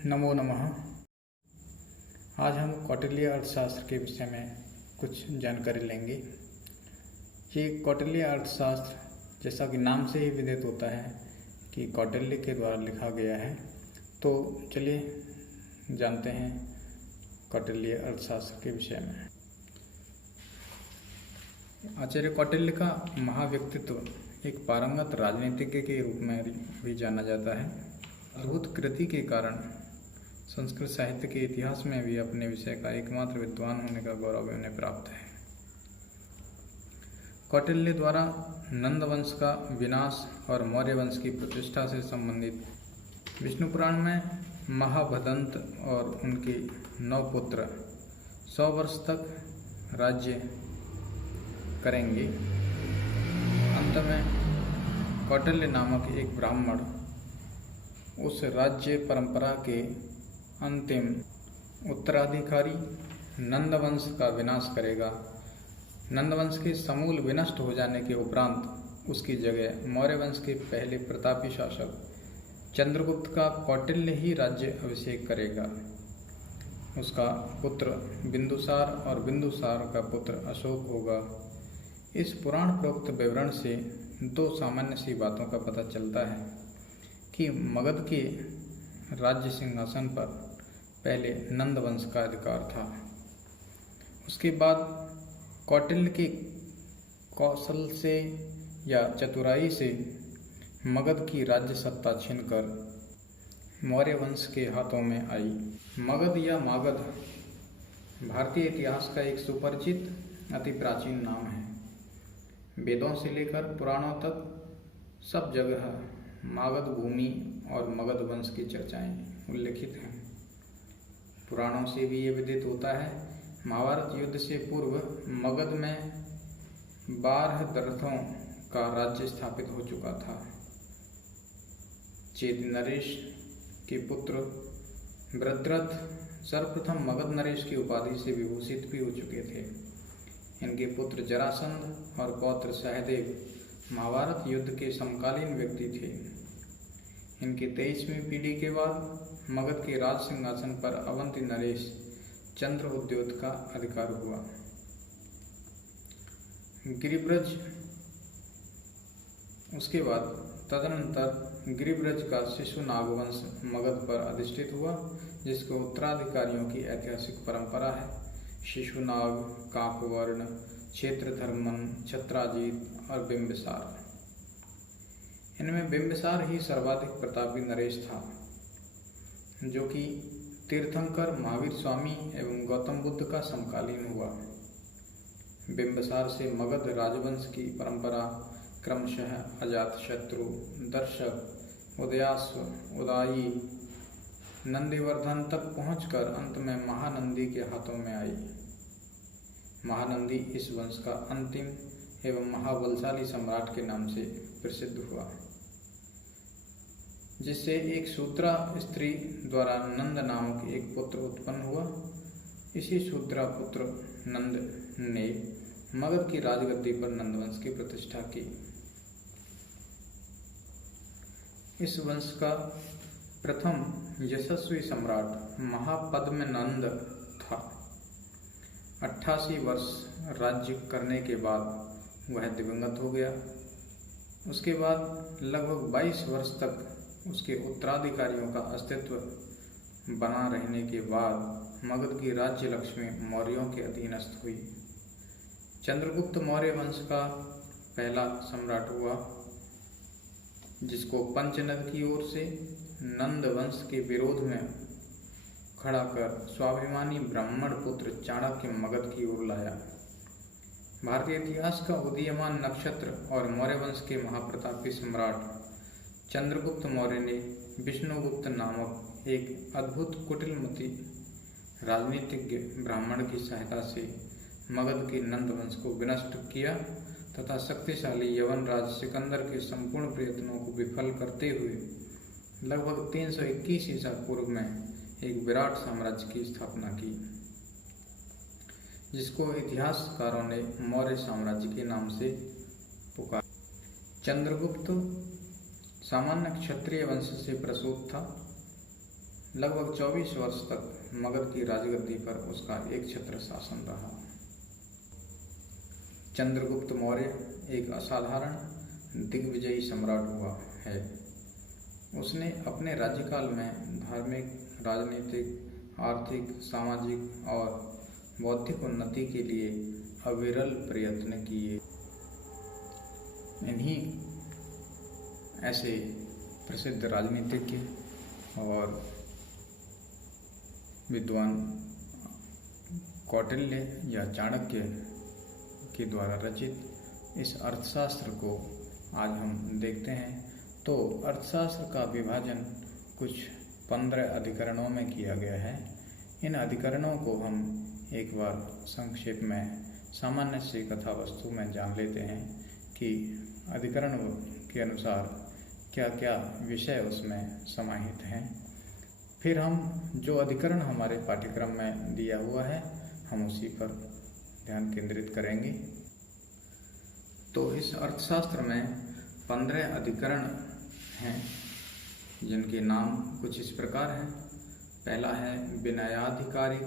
नमो नमः। आज हम कौटिल्य अर्थशास्त्र के विषय में कुछ जानकारी लेंगे। ये कौटिल्य अर्थशास्त्र जैसा कि नाम से ही विदित होता है कि कौटिल्य के द्वारा लिखा गया है। तो चलिए जानते हैं कौटिल्य अर्थशास्त्र के विषय में। आचार्य कौटिल्य का महाव्यक्तित्व एक पारंगत राजनीतिज्ञ के रूप में भी जाना जाता है। अद्भुत कृति के कारण संस्कृत साहित्य के इतिहास में भी अपने विषय का एकमात्र विद्वान होने का गौरव उन्हें प्राप्त है। कौटिल्य द्वारा नंद वंश का विनाश और मौर्य वंश की प्रतिष्ठा से संबंधित विष्णु पुराण में महाभदंत और उनके 9 पुत्र 100 वर्ष तक राज्य करेंगे। अंत में कौटिल्य नामक एक ब्राह्मण उस राज्य परंपरा के अंतिम उत्तराधिकारी नंदवंश का विनाश करेगा। नंदवंश के समूल विनष्ट हो जाने के उपरांत उसकी जगह मौर्य वंश के पहले प्रतापी शासक चंद्रगुप्त का कौटिल्य ही राज्य अभिषेक करेगा। उसका पुत्र बिंदुसार और बिंदुसार का पुत्र अशोक होगा। इस पुराण प्रोक्त विवरण से 2 सामान्य सी बातों का पता चलता है कि मगध के राज्य सिंहासन पर पहले नंद वंश का अधिकार था। उसके बाद कौटिल्य के कौशल से या चतुराई से मगध की राज्य सत्ता छीनकर मौर्य वंश के हाथों में आई। मगध या मागध भारतीय इतिहास का एक सुपरिचित अति प्राचीन नाम है। वेदों से लेकर पुराणों तक सब जगह मागध भूमि और मगध वंश की चर्चाएं उल्लिखित हैं। पुराणों से भी ये विदित होता है महाभारत युद्ध से पूर्व मगध में 12 दरथों का राज्य स्थापित हो चुका था। चेद नरेश के पुत्र वृत्रथ सर्वप्रथम मगध नरेश की उपाधि से विभूषित भी हो चुके थे। इनके पुत्र जरासंध और पौत्र सहदेव महाभारत युद्ध के समकालीन व्यक्ति थे। इनके 23वीं पीढ़ी के बाद मगध के राज सिंहासन पर अवंती नरेश चंद्रगुप्त का अधिकार हुआ। गिरिब्रज उसके बाद तदनंतर गिरिब्रज का शिशु नागवंश मगध पर अधिष्ठित हुआ, जिसके उत्तराधिकारियों की ऐतिहासिक परंपरा है। शिशुनाग, काकवर्ण, क्षेत्रधर्मन, छत्राजीत और बिंबिसार। इनमें बिंबिसार ही सर्वाधिक प्रतापी नरेश था, जो कि तीर्थंकर महावीर स्वामी एवं गौतम बुद्ध का समकालीन हुआ। बिंबिसार से मगध राजवंश की परंपरा क्रमशः अजातशत्रु, दर्शक, उदयाश्व, उदाई, नंदीवर्धन तक पहुंचकर अंत में महानंदी के हाथों में आई। महानंदी इस वंश का अंतिम एवं महाबलशाली सम्राट के नाम से प्रसिद्ध हुआ, जिससे एक शूद्रा स्त्री द्वारा नंद नामक एक पुत्र उत्पन्न हुआ। इसी शूद्रा पुत्र नंद ने मगध की राजगद्दी पर नंदवंश की प्रतिष्ठा की। इस वंश का प्रथम यशस्वी सम्राट महापद्मनंद था। 88 वर्ष राज्य करने के बाद वह दिवंगत हो गया। उसके बाद लगभग 22 वर्ष तक उसके उत्तराधिकारियों का अस्तित्व बना रहने के बाद मगध की राज्य लक्ष्मी मौर्यों के अधीनस्थ हुई। चंद्रगुप्त मौर्य वंश का पहला सम्राट हुआ, जिसको पंचनद की ओर से नंद वंश के विरोध में खड़ा कर स्वाभिमानी ब्राह्मण पुत्र चाणक्य मगध की ओर लाया। भारतीय इतिहास का उदीयमान नक्षत्र और मौर्य वंश के महाप्रतापी सम्राट चंद्रगुप्त मौर्य ने विष्णुगुप्त नामक एक अद्भुत कुटिलमती राजनीतिज्ञ ब्राह्मण की सहायता से मगध के नंद वंश को विनष्ट किया तथा शक्तिशाली यवन राज सिकंदर के संपूर्ण प्रयत्नों को विफल करते हुए लगभग 321 ईसा पूर्व में एक विराट साम्राज्य की स्थापना की, जिसको इतिहासकारों ने मौर्य साम्राज्य के नाम से पुकारा। चंद्रगुप्त सामान्य क्षत्रिय वंश से प्रसूत था, लगभग 24 वर्ष तक मगध की राजगद्दी पर उसका एक छत्र शासन रहा। चंद्रगुप्त मौर्य एक असाधारण दिग्विजयी सम्राट हुआ है। उसने अपने राज्यकाल में धार्मिक, राजनीतिक, आर्थिक, सामाजिक और बौद्धिक उन्नति के लिए अविरल प्रयत्न किए। इन्हीं ऐसे प्रसिद्ध राजनीतिज्ञ और विद्वान कौटिल्य या चाणक्य के द्वारा रचित इस अर्थशास्त्र को आज हम देखते हैं। तो अर्थशास्त्र का विभाजन कुछ 15 अधिकरणों में किया गया है। इन अधिकरणों को हम एक बार संक्षेप में सामान्य से कथा वस्तु में जान लेते हैं कि अधिकरण के अनुसार क्या क्या विषय उसमें समाहित हैं। फिर हम जो अधिकरण हमारे पाठ्यक्रम में दिया हुआ है हम उसी पर ध्यान केंद्रित करेंगे। तो इस अर्थशास्त्र में 15 अधिकरण हैं जिनके नाम कुछ इस प्रकार हैं। पहला है विनयाधिकारी,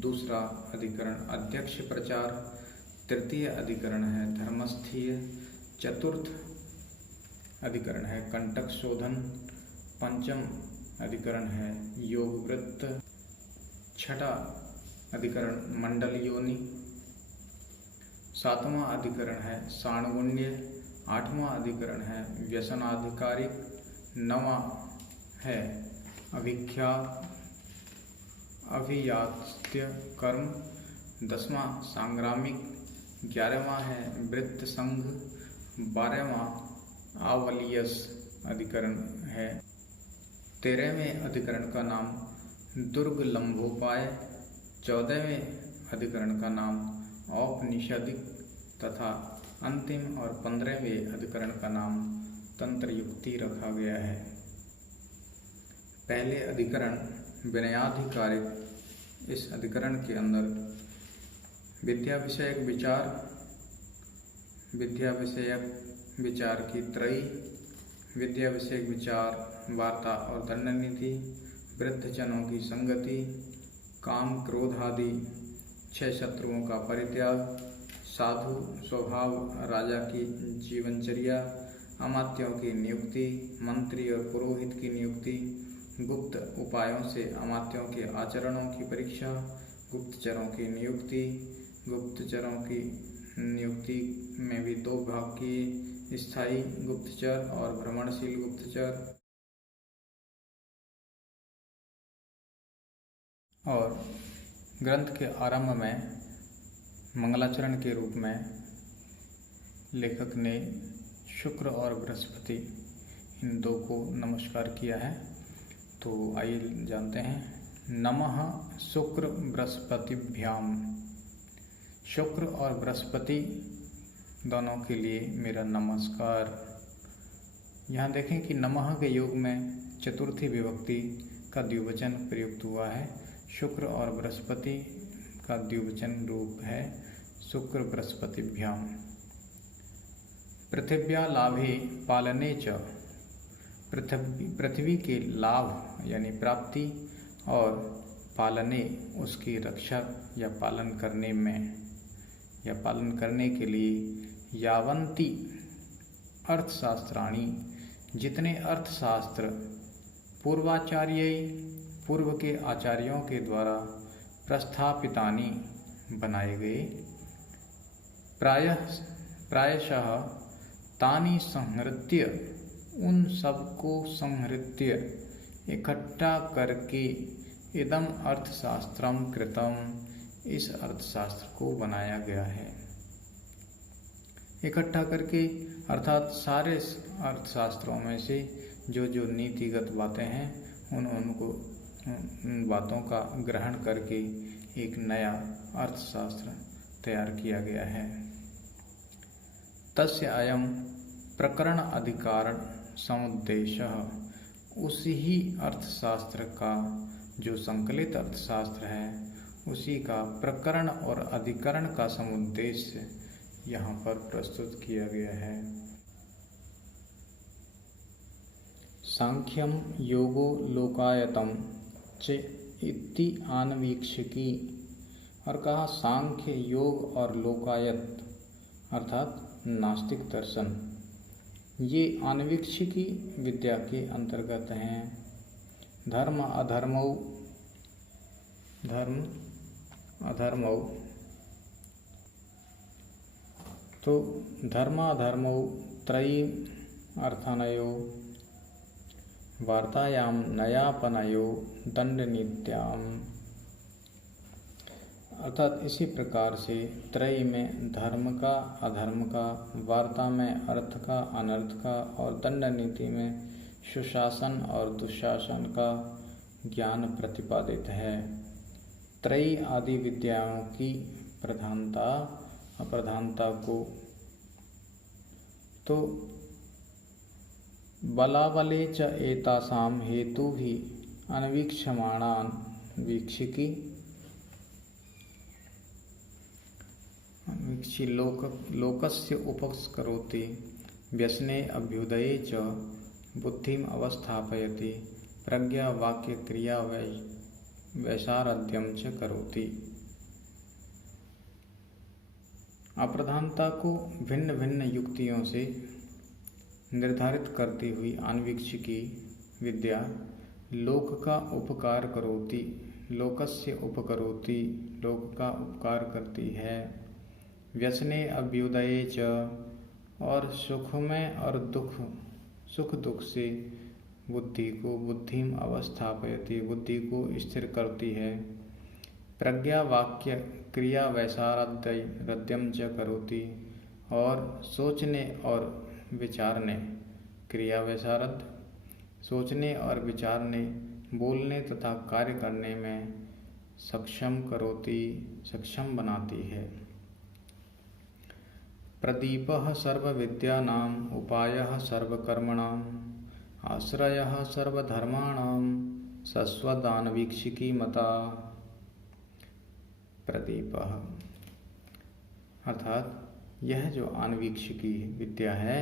दूसरा अधिकरण अध्यक्ष प्रचार, तृतीय अधिकरण है धर्मस्थीय, चतुर्थ अधिकरण है कंटक शोधन, पंचम अधिकरण है योग वृत्त, छठा अधिकरण मंडल योनि, सातवां अधिकरण है साणगुण्य, आठवां अधिकरण है व्यसनाधिकारी, नवां है अभियात्य कर्म, 10वां सांग्रामिक, 11वां है वृत्त संघ, 12वां आवलियस अधिकरण है, 13वें अधिकरण का नाम दुर्ग लंबोपाय, 14वें अधिकरण का नाम औपनिषदिक तथा अंतिम और 15वें अधिकरण का नाम तंत्र युक्ति रखा गया है। पहले अधिकरण विनयाधिकारिक, इस अधिकरण के अंदर विद्या विषयक विचार की त्रयी, विद्या विषयक विचार, वार्ता और दंड नीति, वृद्धजनों की संगति, काम क्रोध आदि 6 शत्रुओं का परित्याग, साधु स्वभाव राजा की जीवनचर्या, अमात्यों की नियुक्ति, मंत्री और पुरोहित की नियुक्ति, गुप्त उपायों से अमात्यों के आचरणों की परीक्षा, गुप्तचरों की नियुक्ति, गुप्तचरों की नियुक्ति में भी 2 भाग किए, स्थायी गुप्तचर और भ्रमणशील गुप्तचर। और ग्रंथ के आरंभ में मंगलाचरण के रूप में लेखक ने शुक्र और बृहस्पति इन 2 को नमस्कार किया है। तो आइए जानते हैं। नमः शुक्र बृहस्पतिभ्याम, शुक्र और बृहस्पति दोनों के लिए मेरा नमस्कार। यहाँ देखें कि नमः के योग में चतुर्थी विभक्ति का द्विवचन प्रयुक्त हुआ है। शुक्र और बृहस्पति का द्विवचन रूप है शुक्र बृहस्पतिभ्याम। पृथिव्या लाभे पालने च, पृथ्वी के लाभ यानी प्राप्ति और पालने उसकी रक्षा या पालन करने में या पालन करने के लिए यावन्ति अर्थशास्त्राणि, जितने अर्थशास्त्र पूर्वाचार्य पूर्व के आचार्यों के द्वारा प्रस्थापितानि बनाए गए, प्रायशः तानि संहृत्य, उन सबको संहृत्य इकट्ठा करके इदम अर्थशास्त्रम कृतम, इस अर्थशास्त्र को बनाया गया है। इकट्ठा करके अर्थात सारे अर्थशास्त्रों में से जो जो नीतिगत बातें हैं उन बातों का ग्रहण करके एक नया अर्थशास्त्र तैयार किया गया है। तस्य अयम प्रकरण अधिकार समुद्देश्य, उसी ही अर्थशास्त्र का जो संकलित अर्थशास्त्र है उसी का प्रकरण और अधिकरण का समुद्देश्य यहाँ पर प्रस्तुत किया गया है। सांख्यम योगो लोकायतम इति आन्वीक्षिकी, और कहा सांख्य, योग और लोकायत अर्थात नास्तिक दर्शन ये आन्वीक्षिकी विद्या के अंतर्गत हैं। धर्म अधर्मौ तो धर्माधर्मौ त्रयी अर्थानयो वार्तायां नयापनयो दंडनीत्याम, अर्थात इसी प्रकार से त्रयी में धर्म का, अधर्म का, वार्ता में अर्थ का, अनर्थ का और दंड नीति में सुशासन और दुशासन का ज्ञान प्रतिपादित है। त्रयी आदि विद्याओं की प्रधानता अप्रधानता को तो बलाबले च एतासाम हेतु भी अन्वीक्षमाणान वीक्षिकी लोकस्य उपस्करोति व्यसने अभ्युदये च बुद्धिम अवस्थापयति प्रज्ञा वाक्य क्रिया वैसारध्यम च करोति। अप्रधानता को भिन्न भिन्न युक्तियों से निर्धारित करती हुई आन्वीक्षिकी विद्या लोक का उपकार करोति, लोकस्य उपकरोति, लोक का उपकार करती है। व्यसने अभ्युदये च, और सुख में और सुख दुख से बुद्धि को बुद्धिम अवस्थापयति, बुद्धि को स्थिर करती है। प्रज्ञा वाक्य क्रिया वैसारध्यम च करोति, और सोचने और विचारने, क्रिया वैसारद सोचने और विचारने, बोलने तथा कार्य करने में सक्षम करोति, सक्षम बनाती है। प्रदीपः सर्वविद्यानां उपायः सर्वकर्मणां आश्रयः सर्वधर्माणां सस्वदान्वीक्षिकी मता। प्रदीपः अर्थात यह जो आन्वीक्षिकी विद्या है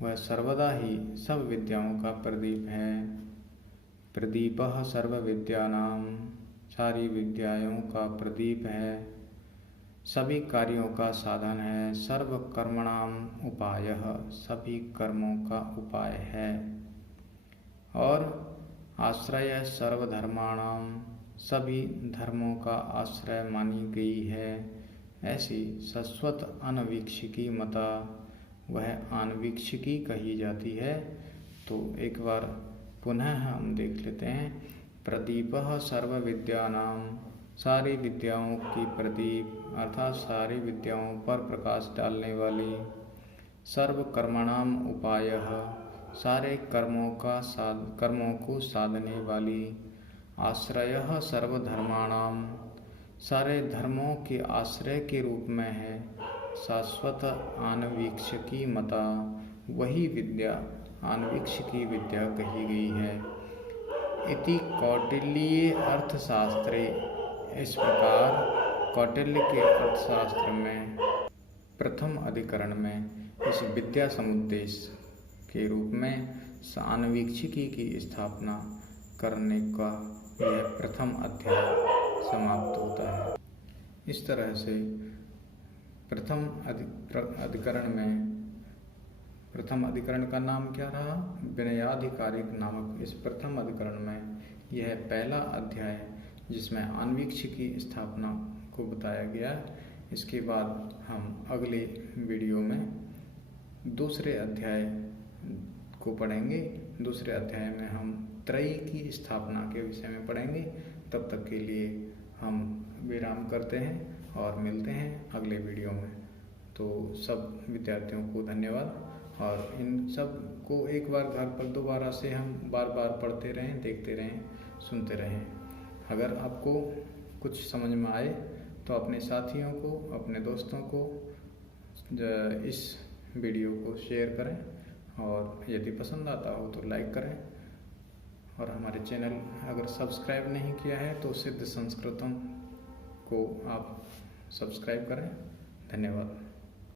वह सर्वदा ही सब विद्याओं का प्रदीप है। प्रदीपः सर्वविद्यानां, सारी विद्याओं का प्रदीप है, सभी कार्यों का साधन है। सर्वकर्मणाम उपायः, सभी कर्मों का उपाय है। और आश्रय सर्वधर्माणाम, सभी धर्मों का आश्रय मानी गई है। ऐसी शाश्वत अनवीक्षिकी मता, वह आन्वीक्षिकी कही जाती है। तो एक बार पुनः हम देख लेते हैं। प्रदीपः सर्वविद्यानां, सारी विद्याओं की प्रदीप अर्थात सारी विद्याओं पर प्रकाश डालने वाली। सर्वकर्मणाम उपायः, सारे कर्मों को साधने वाली। आश्रयः सर्वधर्माणाम, सारे धर्मों के आश्रय के रूप में है। शाश्वत आन्वीक्षिकी मता, वही विद्या आन्वीक्षिकी विद्या कही गई है। इति कौटिल्य अर्थशास्त्रे, इस प्रकार कौटिल्य के अर्थशास्त्र में प्रथम अधिकरण में इस विद्या समुद्देश के रूप में आन्वीक्षिकी की स्थापना करने का यह प्रथम अध्याय समाप्त होता है। इस तरह से प्रथम अधिकरण का नाम क्या रहा? विनयाधिकारिक नामक इस प्रथम अधिकरण में यह पहला अध्याय जिसमें आन्वीक्षिकी स्थापना को बताया गया। इसके बाद हम अगले वीडियो में दूसरे अध्याय को पढ़ेंगे। दूसरे अध्याय में हम त्रयी की स्थापना के विषय में पढ़ेंगे। तब तक के लिए हम विराम करते हैं और मिलते हैं अगले वीडियो में। तो सब विद्यार्थियों को धन्यवाद, और इन सब को एक बार घर पर दोबारा से हम बार बार पढ़ते रहें, देखते रहें, सुनते रहें। अगर आपको कुछ समझ में आए तो अपने साथियों को, अपने दोस्तों को इस वीडियो को शेयर करें, और यदि पसंद आता हो तो लाइक करें। और हमारे चैनल अगर सब्सक्राइब नहीं किया है तो सिद्ध संस्कृतम को आप सब्सक्राइब करें। धन्यवाद।